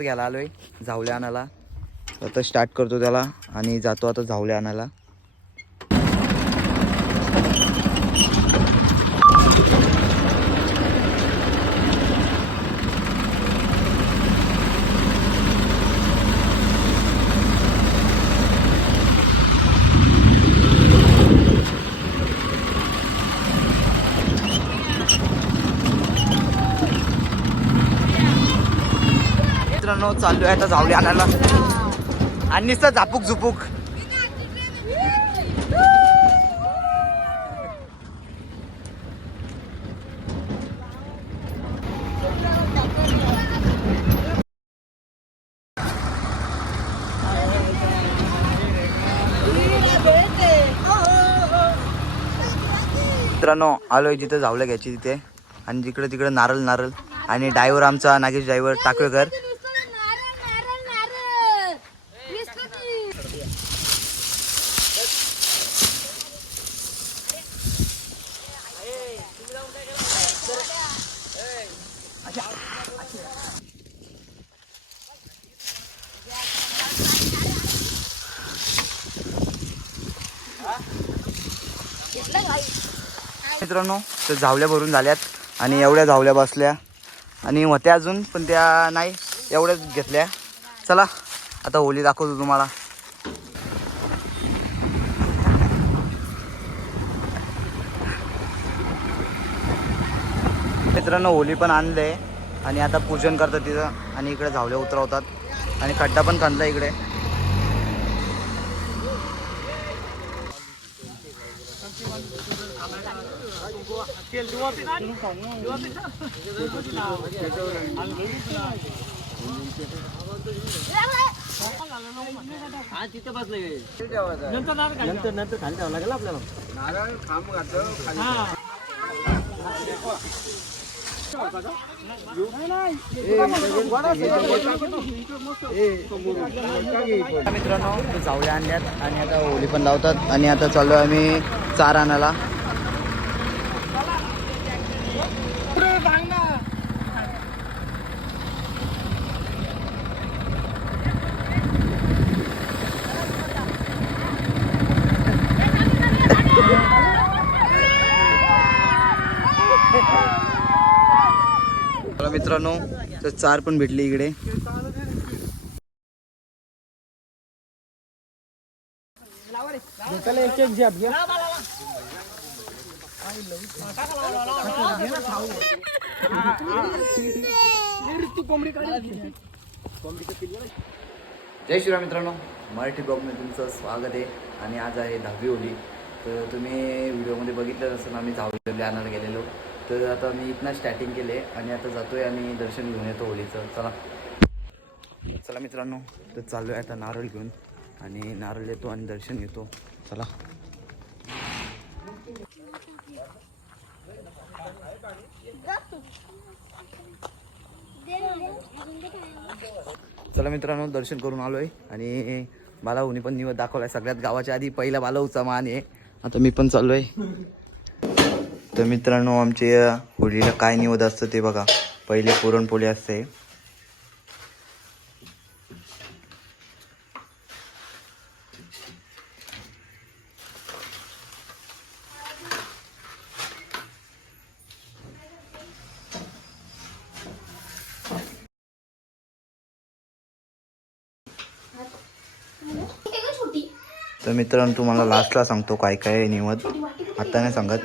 Tractor घ्यायला आलोय झावल्या आणायला. आता स्टार्ट करतो त्याला आणि जातो आता झावल्या आणायला. मित्रांनो आहे आता झावल्या आणायला. आणि नुसतं झापूक झुपूक. मित्रांनो आलोय जिथे झावल्या घ्यायची तिथे. आणि जिकडे तिकडे नारळ नारळ. आणि डायव्हर आमचा नागेश डायव्हर टाकवेकर मित्रांनो तर झावल्या भरून झाल्यात आणि एवढ्या झावल्या बसल्या. आणि होत्या अजून पण त्या नाही एवढ्याच घेतल्या. चला आता होली दाखवतो तुम्हाला. मित्रांनो होली पण आणले आणि आता पूजन करतात तिथं. आणि इकडे झावल्या उतरवतात. आणि खड्डा पण खणला इकडे. नंतर नंतर खाली द्यावं लागेल आपल्याला मित्रांनो जावल्या आणल्यात आणि आता होली पण लावतात. आणि आता चाललो आम्ही चार आणायला चला मित्रांनो तर चार पण भेटली इकडे. जय श्रीराम मित्रांनो मराठी ब्लॉगमध्ये तुमचं स्वागत आहे आणि आज आहे दहावी होली तर तुम्ही व्हिडिओमध्ये बघितलं असं आम्ही झावली आणायला गेलेलो. तर आता मी इथनं स्टार्टिंग केले आणि आता जातोय आणि दर्शन घेऊन येतो होलीचं चला. चला मित्रांनो तर चाललो आहे आता नारळ घेऊन आणि नारळ येतो आणि दर्शन घेतो. चला. चला मित्रांनो दर्शन करून आलोय आणि बालाहुनी पण निवड दाखवलाय. सगळ्यात गावाच्या आधी पहिला बालाऊचा मान आहे. आता मी पण चाललोय. तर मित्रांनो आमचे होळीला काय निवड असतं ते बघा. पहिले पुरणपोळी असते. तर मित्रांनो तुम्हाला लास्टला सांगतो काय काय निवड आता नाही सांगत.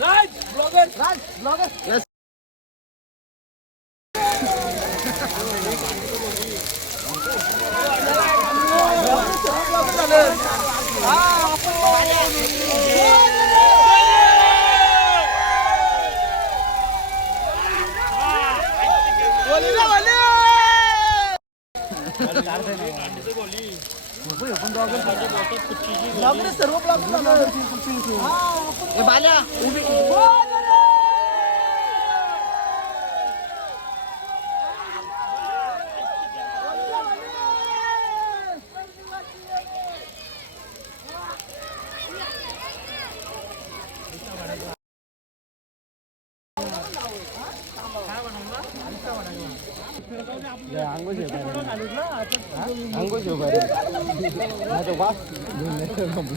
Right, blogger. Right, blogger. Yes. सर्व प्लॉट 안거지 안 거시로 가야 돼. 나좀 봐. 눈 내려가 물.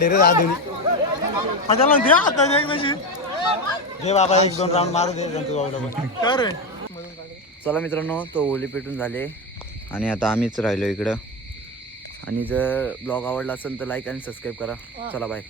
रे दादू. द्या आता एक तशी घे बाबा एक दोन राऊंड मारू दे जंतू बाबूला पण. चला मित्रांनो तो ओली पेटून झाले. आणि आता आम्हीच राहिलो इकडं. आणि जर ब्लॉग आवडला असेल तर लाईक आणि सबस्क्राईब करा. चला बाय